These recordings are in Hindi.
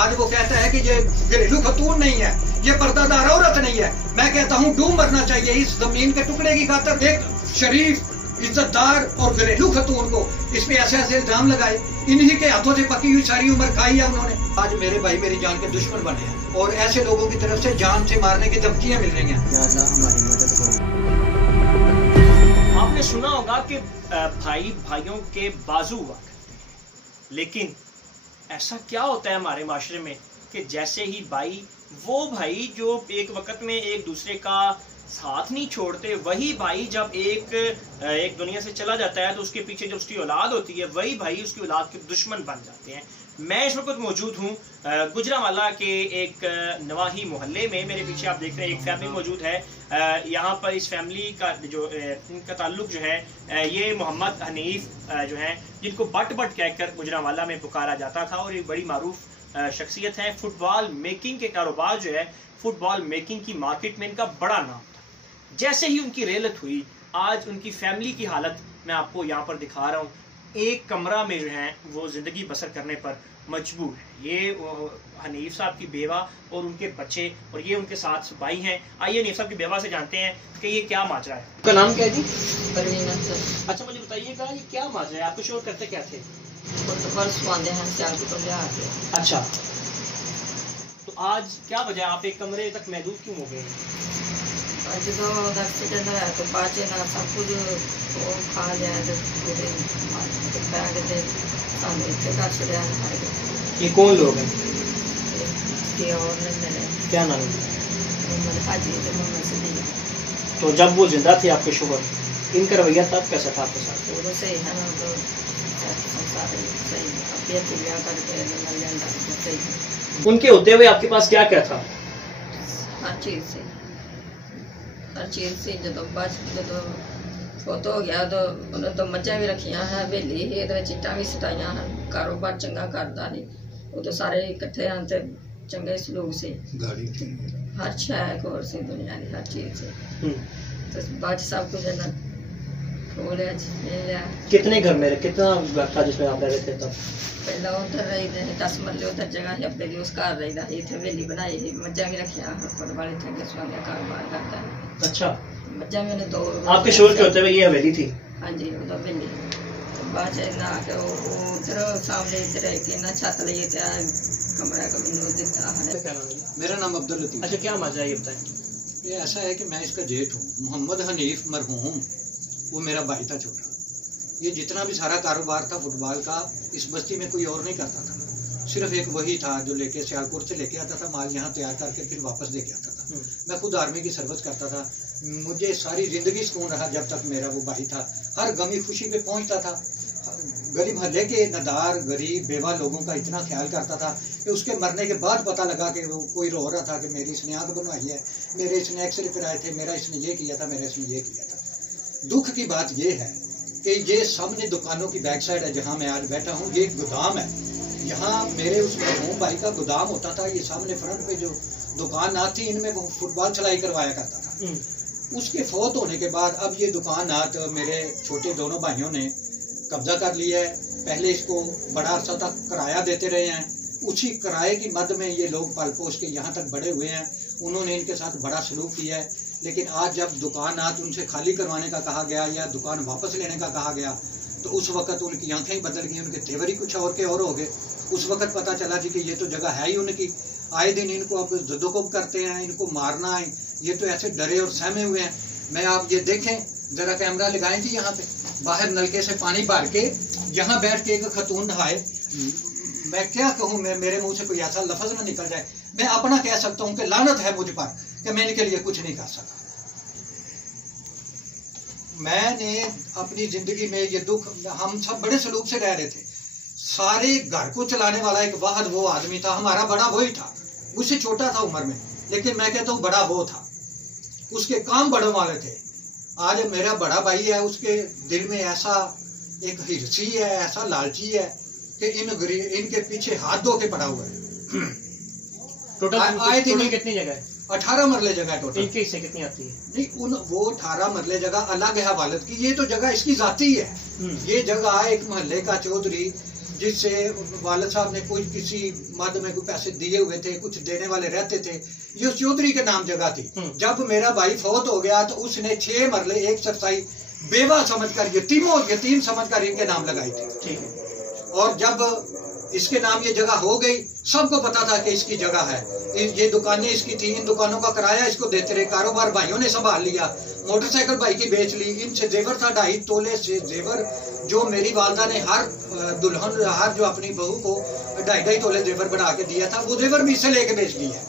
आज वो कहता है कि ये घरेलू खतून नहीं है, ये पर्दादार औरत नहीं है। मैं कहता हूँ डूब मरना चाहिए इस जमीन के टुकड़े की खातर। एक शरीफ इज्जतदार और घरेलू खतून को इस पे ऐसे ऐसे इल्जाम लगाए, इन्हीं के हाथों से पकी हुई सारी उम्र खाई है उन्होंने। आज मेरे भाई मेरी जान के दुश्मन बने हैं और ऐसे लोगों की तरफ से जान से मारने की धमकियां मिल रही हैं। आपने सुना होगा कि भाई भाइयों के बाजू हुआ करते हैं, लेकिन ऐसा क्या होता है हमारे माशरे में कि जैसे ही भाई, वो भाई जो एक वक्त में एक दूसरे का साथ नहीं छोड़ते, वही भाई जब एक दुनिया से चला जाता है तो उसके पीछे जो उसकी औलाद होती है वही भाई उसकी औलाद के दुश्मन बन जाते हैं। मैं इस वक्त मौजूद हूँ गुजरांवाला के एक नवाही मोहल्ले में। मेरे पीछे आप देख रहे हैं एक फैमिली मौजूद है। यहाँ पर इस फैमिली का जो इनका ताल्लुक जो है ये मोहम्मद हनीफ जो है, जिनको बट बट कहकर गुजरांवाला में पुकारा जाता था और ये बड़ी मारूफ शख्सियत है। फुटबॉल मेकिंग के कारोबार जो है, फुटबॉल मेकिंग की मार्केट में इनका बड़ा नाम था। जैसे ही उनकी रेलत हुई, आज उनकी फैमिली की हालत मैं आपको यहाँ पर दिखा रहा हूँ। एक कमरा में जो है वो जिंदगी बसर करने पर मजबूर है। ये हनीफ साहब की बेवा और उनके बच्चे, और ये उनके साथ भाई हैं। आइए हनीफ साहब की बेवा से जानते हैं कि ये क्या माजरा है। आपका नाम क्या है जी? परवीना। अच्छा, मुझे बताइएगा ये क्या माजरा है, आपको शोर करते क्या थे? अच्छा, तो आज क्या वजह, आप एक कमरे तक महदूद क्यों हो गए? तो बाचे ना सब कुछ खा लिया, ये कौन लोग हैं? क्या नाम है? तो जब वो जिंदा थे आपके शोहर, इनका रवैया तब कैसा था आपके साथ? वो सही है ना, तो सही। उनके होते हुए आपके पास क्या क्या था? हर चीज से जो जो फोतो हो गया तो उन्हें तो मज्जा भी रखिया है, बेली ही तो चिट्टा भी सटाइया हैं, कारोबार चंगा करता नहीं, वो तो सारे इकट्ठे हैं तो चंगे सलूक से हर शह कोर से दुनिया की हर चीज से। तो बाद सब कुछ है ना खोलिया लिया। कितने घर में, कितना घर था जिसमें आप रह रहे थे तब? पहला उधर रही थे 10 मरले उधर जगह है, पहले उस घर रही था, इतने वेली बनाई ही मज्जा भी रखिया वाले चंगे स्वामी कारोबार करता है। अच्छा, मज्जा में उन्हें 2 आपके शोर के होते हुए ये हवेली थी? हाँ जी, उधर वेली बाद ना के उधर सामने इधर के ना छत लिए कमरा का विंडो दिखता है। मेरा नाम अब्दुल लतीफ। अच्छा, क्या मजा ये बताएं? ये ऐसा है कि मैं इसका जेठ हूँ। मोहम्मद हनीफ मरहूम, वो मेरा भाई था छोटा। ये जितना भी सारा कारोबार था फुटबॉल का, इस बस्ती में कोई और नहीं करता था। सिर्फ एक वही था जो लेके सियालकोट से लेके आता था माल, यहाँ तैयार करके फिर वापस लेके आता था। मैं खुद आर्मी की सर्विस करता था। मुझे सारी जिंदगी सुकून रहा जब तक मेरा वो भाई था। हर गमी खुशी पे पहुंचता था। गरीब मोहल्ले के नदार गरीब बेवा लोगों का इतना ख्याल करता था कि उसके मरने के बाद पता लगा कि वो कोई रो रहा था कि मेरी इसने आँख बनवाई है, मेरे इसने एक्सरे कराए थे, मेरा इसने ये किया था, मेरा इसने ये किया था। दुख की बात ये है कि ये सामने दुकानों की बैक साइड है जहाँ मैं आज बैठा हूँ, ये गोदाम है। यहाँ मेरे उस मरहूम भाई का गोदाम होता था। ये सामने फ्रंट पे जो दुकान आती, इनमें वो फुटबॉल सिलाई करवाया करता था। उसके फौत होने के बाद अब ये दुकान आज मेरे छोटे दोनों भाइयों ने कब्जा कर लिया है। पहले इसको बड़ा अरसा तक किराया देते रहे हैं, उसी किराए की मद में ये लोग पल पोस के यहाँ तक बड़े हुए हैं। उन्होंने इनके साथ बड़ा सलूक किया है। लेकिन आज जब दुकान आज उनसे खाली करवाने का कहा गया या दुकान वापस लेने का कहा गया, तो उस वक्त उनकी आंखें ही बदल गई, उनके तेवर ही कुछ और के और हो गए। उस वक्त पता चला जी कि ये तो जगह है ही उनकी। आए दिन इनको अब जद्दोजहद करते हैं, इनको मारना है। ये तो ऐसे डरे और सहमे हुए हैं। मैं आप ये देखें, जरा कैमरा लगाएं जी, यहाँ पे बाहर नलके से पानी भर के यहाँ बैठ के एक खतून नहाए। मैं क्या कहूँ, मैं मेरे मुंह से कोई ऐसा लफ्ज ना निकल जाए। मैं अपना कह सकता हूँ कि लानत है मुझ पर कि मैं इनके लिए कुछ नहीं कर सका। मैंने अपनी जिंदगी में ये दुख, हम सब बड़े सलूक से रह रहे थे। सारे घर को चलाने वाला एक वाहद वो आदमी था, हमारा बड़ा वही था। उससे छोटा था उम्र में, लेकिन मैं कहता हूँ बड़ा वो था। उसके काम बड़ों वाले थे। आज मेरा बड़ा भाई है, उसके दिल में ऐसा एक हिरसी है, ऐसा लालची है कि इनके पीछे हाथ धो के पड़ा हुआ है। टोटल आए दिन कितनी जगह है? 18 मरले जगह टोटल। इनके हिस्से कितनी आती है? नहीं, वो 18 मरले जगह अलग है वालिद की। ये तो जगह इसकी जाती है। ये जगह एक मोहल्ले का चौधरी जिससे वालिद साहब ने कोई किसी मद में कोई पैसे दिए हुए थे, कुछ देने वाले रहते थे। ये उस चौधरी के नाम जगह थी। जब मेरा भाई फौत हो गया तो उसने 6 मरले एक सरसाई बेवा समझकर, यतीम समझकर इनके नाम लगाई थी। और जब इसके नाम ये जगह हो गई, सबको पता था कि इसकी जगह है। ये दुकानें इसकी थी, इन दुकानों का किराया इसको देते रहे। कारोबार भाइयों ने संभाल लिया। मोटरसाइकिल भाई की बेच ली। इनसे जेवर था 2.5 तोले से जेवर, जो मेरी वालदा ने हर दुल्हन, हर जो अपनी बहू को 2.5 तोले जेवर बना के दिया था, वो जेवर भी इससे लेके बेच दिया।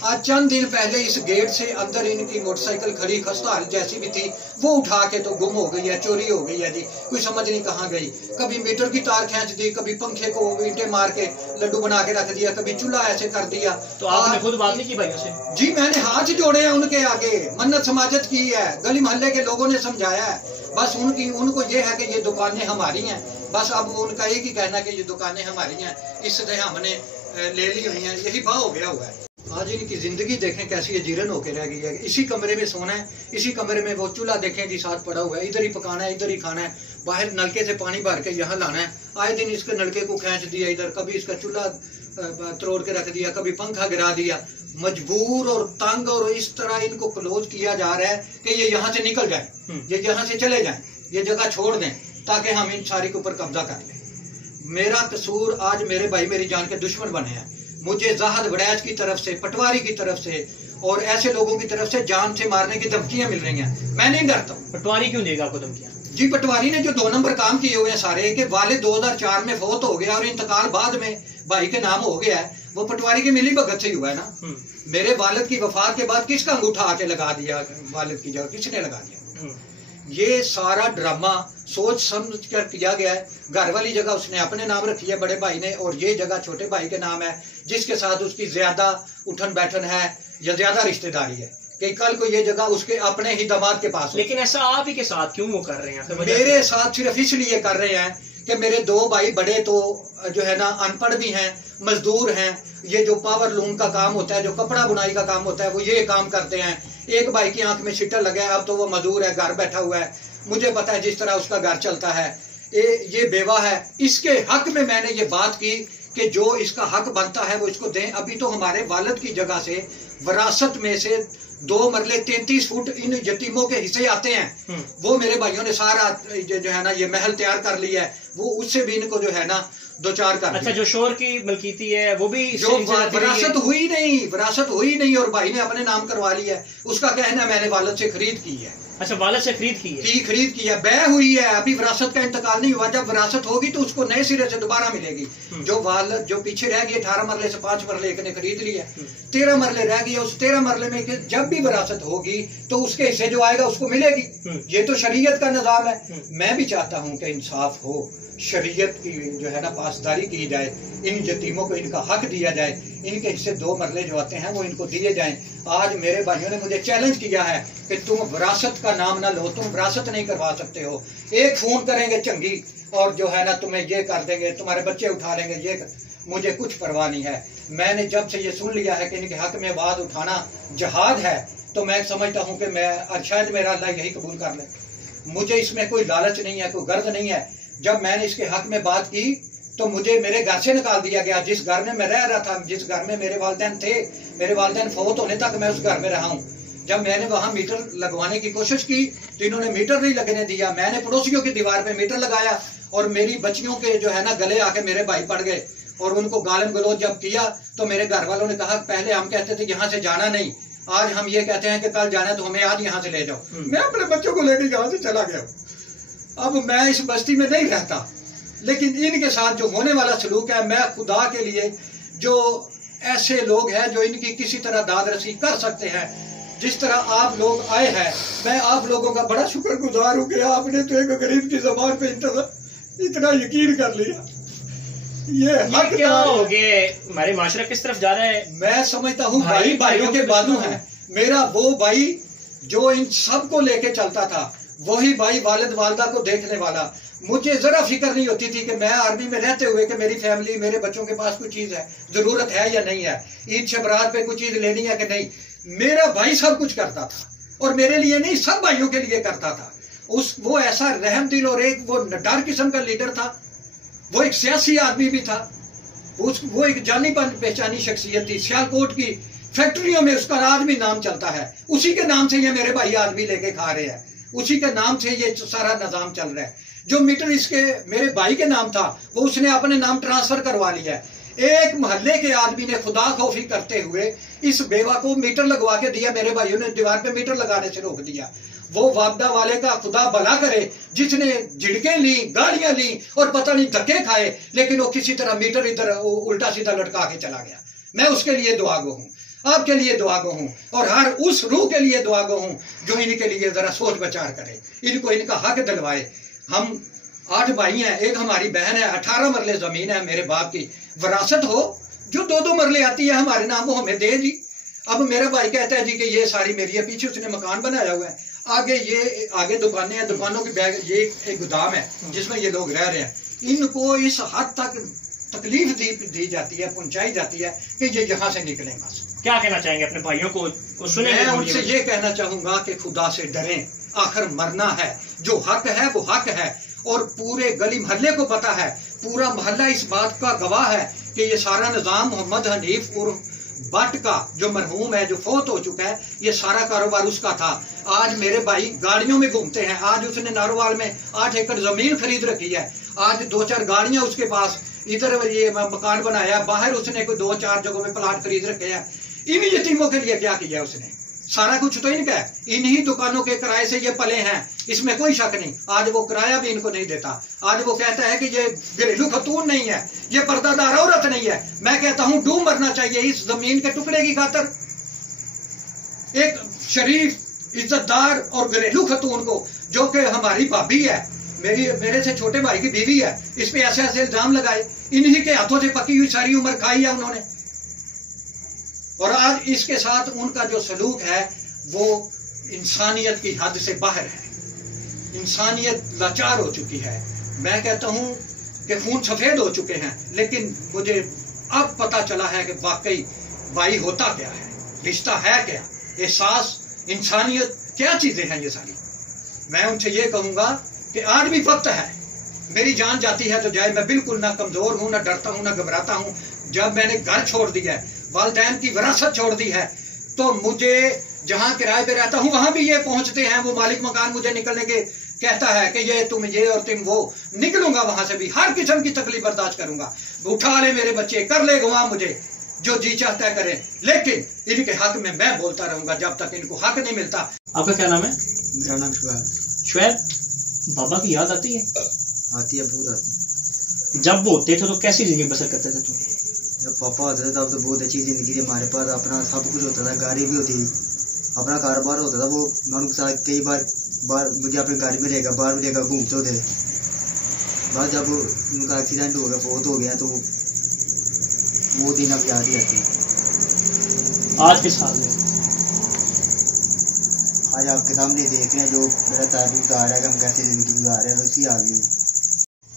आज चंद दिन पहले इस गेट से अंदर इनकी मोटरसाइकिल खड़ी खस्ता हाल जैसी भी थी, वो उठा के तो गुम हो गई है, चोरी हो गई है जी। कोई समझ नहीं कहाँ गई। कभी मीटर की तार खींच दी, कभी पंखे को ईंटे मार के लड्डू बना के रख दिया, कभी चूल्हा ऐसे कर दिया। तो आपने खुद बात नहीं की भाइयों से? जी मैंने हाथ जोड़े हैं उनके आगे, मन्नत समाजत की है, गली मोहल्ले के लोगों ने समझाया है। बस उनको ये है कि ये दुकानें हमारी हैं। बस अब उनका एक ही कहना कि ये दुकानें हमारी हैं, इसलिए हमने ले ली हुई हैं। यही भाव हो गया हुआ है। आज इनकी जिंदगी देखें कैसी ये जीर्ण होकर रह गई है। इसी कमरे में सोना है, इसी कमरे में वो चूल्हा देखें जी साथ पड़ा हुआ है, इधर ही पकाना है, इधर ही खाना है। बाहर नलके से पानी भर के यहाँ लाना है। आए दिन इसके नलके को खींच दिया इधर, कभी इसका चूल्हा तोड़ के रख दिया, कभी पंखा गिरा दिया। मजबूर और तंग और इस तरह इनको क्लोज किया जा रहा है कि ये यहाँ से निकल जाए, ये यहाँ से चले जाए, ये जगह छोड़ दें ताकि हम इन सारी के ऊपर कब्जा कर लें। मेरा कसूर, आज मेरे भाई मेरी जान के दुश्मन बने हैं। मुझे जाहद वड़ैच की तरफ से, पटवारी की तरफ से और ऐसे लोगों की तरफ से जान से मारने की धमकियां मिल रही हैं। मैं नहीं डरता हूँ। पटवारी क्यों देगा आपको धमकियां? जी पटवारी ने जो 2 नंबर काम किए हुए हैं सारे, के वालिद 2004 में फौत हो गया और इंतकाल बाद में भाई के नाम हो गया है, वो पटवारी की मिली भगत से ही हुआ है ना। मेरे वालिद की वफात के बाद किसका अंगूठा आके लगा दिया वालिद की जगह? किसने लगा दिया? ये सारा ड्रामा सोच समझ कर किया गया है। घर वाली जगह उसने अपने नाम रखी है बड़े भाई ने, और ये जगह छोटे भाई के नाम है, जिसके साथ उसकी ज्यादा उठन बैठन है या ज्यादा रिश्तेदारी है कि कल को ये जगह उसके अपने ही दामाद के पास हो। लेकिन ऐसा आप ही के साथ क्यों वो कर रहे हैं? मेरे साथ सिर्फ इसलिए कर रहे हैं कि मेरे 2 भाई बड़े तो जो है ना अनपढ़ भी हैं, मजदूर हैं। ये जो पावर लूम का काम होता है, जो कपड़ा बुनाई का काम होता है, वो ये काम करते हैं। एक भाई की आंख में शिटर लगा है, अब तो वो मजदूर है, घर बैठा हुआ है। मुझे पता है जिस तरह उसका घर चलता है। ये बेवा है। इसके हक में मैंने ये बात की कि जो इसका हक बनता है वो इसको दें। अभी तो हमारे वालिद की जगह से विरासत में से 2 मरले 33 फुट इन यतीमों के हिस्से आते हैं। वो मेरे भाइयों ने सारा जो है ना ये महल तैयार कर लिया है, वो उससे भी इनको जो है ना 2-4 कर। अच्छा, जो शोर की मलकीती है वो भी जो विरासत हुई नहीं और भाई ने अपने नाम करवा लिया है, उसका कहना मैंने वालिद से खरीद की है। अच्छा, वालिद से खरीद की है, बै हुई है, अभी विरासत का इंतकाल नहीं हुआ। जब विरासत होगी तो उसको नए सिरे से दोबारा मिलेगी। जो वालिद जो पीछे रह गई 18 मरले से 5 मरले एक ने खरीद लिया, 13 मरले रह गई। उस 13 मरले में जब भी विरासत होगी तो उसके हिस्से जो आएगा उसको मिलेगी। ये तो शरीयत का निजाम है। मैं भी चाहता हूँ कि इंसाफ हो, शरीयत की जो है ना पासदारी की जाए, इन यतीमों को इनका हक दिया जाए, इनके हिस्से 2 मरले जो आते हैं वो इनको दिए जाएं। आज मेरे भाइयों ने मुझे चैलेंज किया है कि तुम विरासत का नाम ना लो, तुम विरासत नहीं करवा सकते हो। एक फोन करेंगे चंगी और जो है ना तुम्हें ये कर देंगे, तुम्हारे बच्चे उठा लेंगे, ये मुझे कुछ परवाह नहीं है। मैंने जब से ये सुन लिया है कि इनके हक में आवाज उठाना जहाद है, तो मैं समझता हूँ कि मैं शायद मेरा अल्लाह यही कबूल कर ले। मुझे इसमें कोई लालच नहीं है, कोई गर्ज नहीं है। जब मैंने इसके हक में बात की तो मुझे मेरे घर से निकाल दिया गया। जिस घर में मैं रह रहा था, जिस घर में मेरे वालिदैन थे, मेरे वालिदैन फौत होने तक मैं उस घर में रहा हूँ। जब मैंने वहां मीटर लगवाने की कोशिश की तो इन्होंने मीटर नहीं लगने दिया। मैंने पड़ोसियों की दीवार पे मीटर लगाया और मेरी बच्चियों के जो है ना गले आके मेरे भाई पड़ गए और उनको गालन गलौज जब किया तो मेरे घर वालों ने कहा पहले हम कहते थे यहाँ से जाना नहीं, आज हम ये कहते हैं कि कल जाना है तो हमें आज यहाँ से ले जाओ। मैं अपने बच्चों को लेकर यहाँ से चला गया। अब मैं इस बस्ती में नहीं रहता, लेकिन इनके साथ जो होने वाला सलूक है, मैं खुदा के लिए जो ऐसे लोग हैं जो इनकी किसी तरह दादरसी कर सकते हैं, जिस तरह आप लोग आए हैं, मैं आप लोगों का बड़ा शुक्रगुजार हूँ कि आपने तो एक गरीब की ज़बान पे इतना यकीन कर लिया। ये हक क्या हो गए, हमारे माशरा किस तरफ जा रहा है? मैं समझता हूँ भाई भाइयों के बाजू है। मेरा वो भाई जो इन सबको लेके चलता था, वही भाई वालिद वालदा को देखने वाला। मुझे जरा फिक्र नहीं होती थी कि मैं आर्मी में रहते हुए कि मेरी फैमिली, मेरे बच्चों के पास कोई चीज है, जरूरत है या नहीं है, ईद शबरात पे कोई चीज लेनी है कि नहीं। मेरा भाई सब कुछ करता था और मेरे लिए नहीं, सब भाइयों के लिए करता था। वो ऐसा रहम दिल और एक वो डर किस्म का लीडर था। वो एक सियासी आदमी भी था, वो एक जानी पहचानी शख्सियत थी। सियालकोट की फैक्ट्रियों में उसका आज भी नाम चलता है। उसी के नाम से ये मेरे भाई आज भी लेके खा रहे हैं, उसी के नाम से ये सारा निजाम चल रहा है। जो मीटर इसके मेरे भाई के नाम था वो उसने अपने नाम ट्रांसफर करवा लिया है। एक मोहल्ले के आदमी ने खुदा खौफी करते हुए इस बेवा को मीटर लगवा के दिया। मेरे भाइयों ने दीवार पे मीटर लगाने से रोक दिया। वो वापदा वाले का खुदा भला करे जिसने झिड़कें ली, गालियां ली और पता नहीं धक्के खाए, लेकिन वो किसी तरह मीटर इधर उल्टा सीधा लटका के चला गया। मैं उसके लिए दुआगो हूँ, आपके लिए दुआगो हूँ और हर उस रूह के लिए दुआगो हूँ जो इनके लिए जरा सोच विचार करे, इनको इनका हक दिलवाए। हम 8 भाई हैं, एक हमारी बहन है, 18 मरले जमीन है मेरे बाप की। विरासत हो जो 2-2 मरले आती है हमारे नाम, वो हमें दे जी। अब मेरा भाई कहता है जी कि ये सारी मेरी है, पीछे उसने मकान बनाया हुआ है, आगे दुकानें हैं, दुकानों की बैग, ये एक गोदाम है जिसमें ये लोग रह रहे हैं। इनको इस हद तक तकलीफ दी जाती है, पहुंचाई जाती है कि ये यहाँ से निकलें। बस क्या कहना चाहेंगे अपने भाइयों को सुने? मैं उनसे ये कहना चाहूंगा कि खुदा से डरें, आखिर मरना है, जो हक है वो हक है। और पूरे गली मोहल्ले को पता है, पूरा मोहल्ला इस बात का गवाह है कि ये सारा निजाम मोहम्मद हनीफ उर्फ बट का जो मरहूम है, जो फौत हो चुका है, ये सारा कारोबार उसका था। आज मेरे भाई गाड़ियों में घूमते हैं। आज उसने नारोवाल में 8 एकड़ जमीन खरीद रखी है। आज 2-4 गाड़ियां उसके पास, इधर ये मकान बनाया, बाहर उसने कोई 2-4 जगहों में प्लाट खरीद रखे हैं। इन यतीमों के लिए क्या किया उसने? सारा कुछ तो इनका है। इन्हीं दुकानों के किराए से ये पले हैं, इसमें कोई शक नहीं। आज वो किराया भी इनको नहीं देता। आज वो कहता है कि ये घरेलू खतून नहीं है, ये पर्दादार औरत नहीं है। मैं कहता हूं डूब मरना चाहिए इस जमीन के टुकड़े की खातर। एक शरीफ, इज्जतदार और घरेलू खतून को, जो कि हमारी भाभी है, मेरे से छोटे भाई की बीवी है, इस पे ऐसे ऐसे इल्जाम लगाए। इन्हीं के हाथों से पकी हुई सारी उम्र खाई है उन्होंने। और आज इसके साथ उनका जो सलूक है वो इंसानियत की हद से बाहर है। इंसानियत लाचार हो चुकी है। मैं कहता हूं कि खून सफेद हो चुके हैं। लेकिन मुझे अब पता चला है कि वाकई भाई होता क्या है, रिश्ता है क्या, एहसास, इंसानियत क्या चीजें हैं ये सारी। मैं उनसे ये कहूंगा कि आज भी वक्त है। मेरी जान जाती है तो जाए, मैं बिल्कुल ना कमजोर हूं, ना डरता हूं, ना घबराता हूं। जब मैंने घर छोड़ दिया है, वालिदैन की विरासत छोड़ दी है, तो मुझे जहां किराए पे रहता हूं वहां भी ये पहुंचते हैं। वो मालिक मकान मुझे निकलने के कहता है कि ये तुम ये और तुम वो। निकलूंगा वहां से भी, हर किस्म की तकलीफ बर्दाश्त करूंगा। उठा ले मेरे बच्चे, कर ले गुआ मुझे, जो जी चाहता है करें, लेकिन इनके हक में मैं बोलता रहूंगा जब तक इनको हक नहीं मिलता। आपका क्या नाम है? मेरा नाम शुएब। बाबा की याद आती है? आती है, बहुत आती है। जब वो होते थे तो कैसी जिंदगी बसर करते थे तुम? जब पापा होते थे तब तो बहुत अच्छी जिंदगी थी। हमारे पास अपना सब कुछ होता था, गाड़ी भी होती, अपना कारोबार होता था। वो मैं उनके साथ कई बार मुझे अपनी गाड़ी में लेकर बाहर भी लेकर घूमते होते। बाद जब उनका एक्सीडेंट हो गया, बहुत हो गया, तो वो दिन अब याद ही आती है। आज के साल में आज आपके सामने देख रहे हैं जो मेरा तारीफ गुजार है कि हम कैसे जिंदगी गुजार रहे हैं, उसी याद में।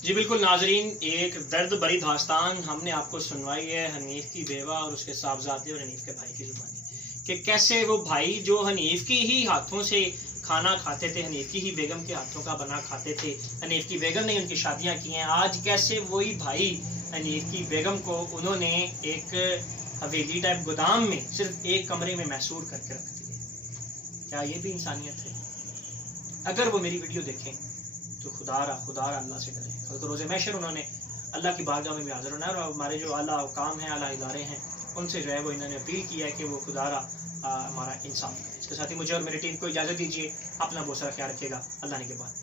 जी बिल्कुल नाजरीन, एक दर्द भरी दास्तान हमने आपको सुनवाई है हनीफ की बेवा और उसके साहबजादे और हनीफ के भाई की जुबानी, कि कैसे वो भाई जो हनीफ की ही हाथों से खाना खाते थे, हनीफ की ही बेगम के हाथों का बना खाते थे, हनीफ की बेगम ने उनकी शादियां की हैं। आज कैसे वही भाई हनीफ की बेगम को उन्होंने एक हवेली टाइप गोदाम में सिर्फ एक कमरे में महसूर करके रख दिया। क्या ये भी इंसानियत है? अगर वो मेरी वीडियो देखें तो खुदारा अल्लाह से डरें। कल तो रोज़े महशर उन्होंने अल्लाह की बारगाह में भी हाजिर होना है और हमारे जो आला काम है, आला इदारे हैं, उनसे जो है वो इन्होंने अपील किया है कि वो खुदारा हमारा इंसाफ करें। इसके साथ ही मुझे और मेरी टीम को इजाज़त दीजिए। अपना बहुत सारा ख्याल रखिएगा। अल्लाह ने के बाद।